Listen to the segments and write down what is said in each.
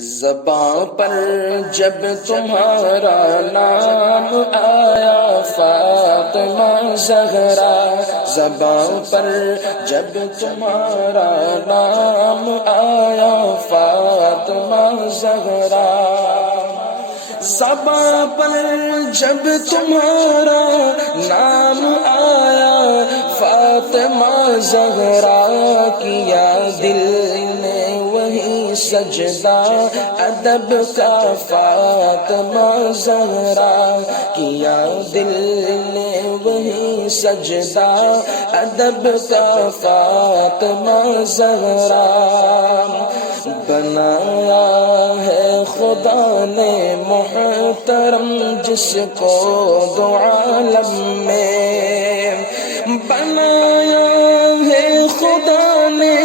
زباں پر جب تمہارا نام آیا فاطمہ زہرا، زباں پر جب تمہارا نام آیا فاطمہ زہرا، زباں پر جب تمہارا نام آیا فاطمہ زہرا، کیا دل نے وہی سجدہ ادب کا فاطمہ زہرا، کیا دل نے وہی سجدہ ادب کا فاطمہ زہرا، بنایا ہے خدا نے محترم جس کو دو عالم میں، بنایا ہے خدا نے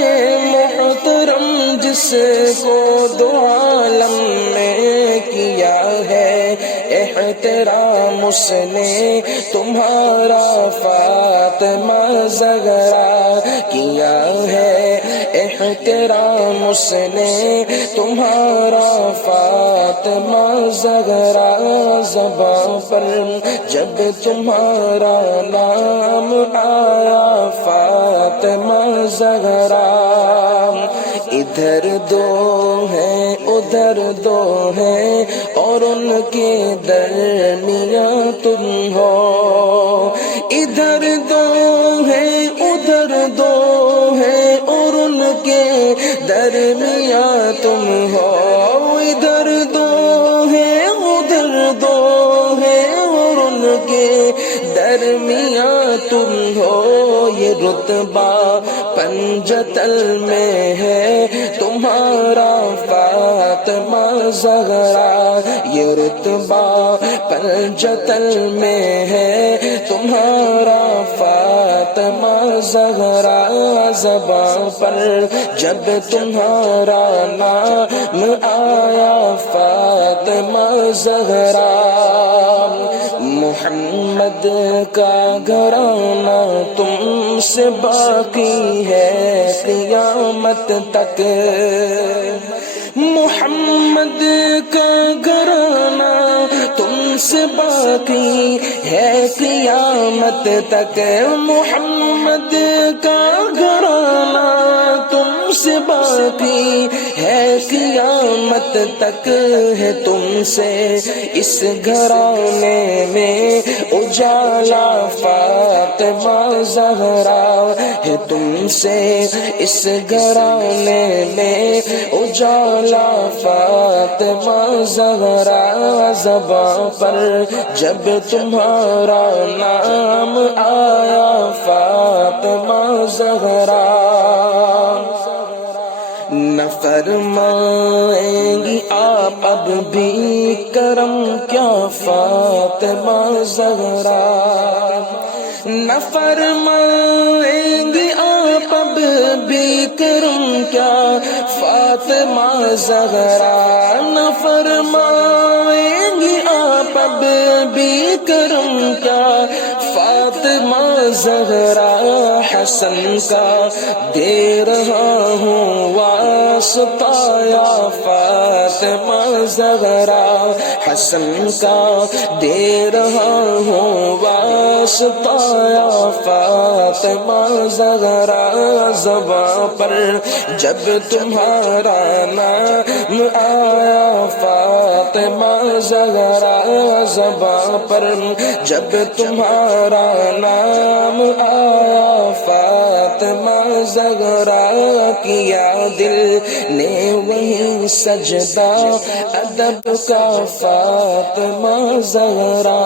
محترم جس کو دو عالم میں، کیا ہے احترام اس نے تمہارا فاطمہ زہرا، کیا ہے احترام اس نے تمہارا فاطمہ زہرا، زباں پر جب تمہارا نام آیا فاطمہ زہرا، ادھر دو ہیں ادھر دو ہیں اور ان کے درمیان تم ہو، ادھر دو ہیں ادھر دو ہیں اور ان کے درمیان تم ہو، ادھر دو ہیں ادھر دو ہیں اور ان کے درمیان تم ہو، یہ رتبہ پنجتل میں ہے تمہارا فاطمہ زہرا، یہ رتبہ پنجتل میں ہے تمہارا فاطمہ زہرا، زباں پر جب تمہارا نام آیا فاطمہ زہرا، محمد کا گھرانہ تم سے باقی ہے قیامت تک، محمد کا گھرانہ تم سے باقی ہے قیامت تک، محمد کا گھرانہ تم سے باقی ہے قیامت تک، ہے تم سے اس گھرانے میں اجالا فاطمہ زہرا، ہے تم سے اس گھرانے میں اجالا فاطمہ زہرا، زباں پر جب تمہارا نام آیا فاطمہ زہرا، نہ فرمائیں گی آپ اب بھی کرم کیا فاطمہ زہرا، نہ فرمائیں گی آپ اب بھی کرم کیا فاطمہ زہرا، نہ فرمائیں گی آپ اب بھی کرم کیا فاطمہ زہرا، حسن کا دے رہا ہوں واسطہ یا فاطمہ زہرا، حسن کا دے رہا ہوں واسطہ یا فاطمہ زہرا، زباں پر جب تمہارا نام آیا فاطمہ زہرا، زباں پر جب تمہارا نام آیا فاطمہ زہرا، کیا دل نے وہی سجدہ ادب کا فاطمہ زہرا۔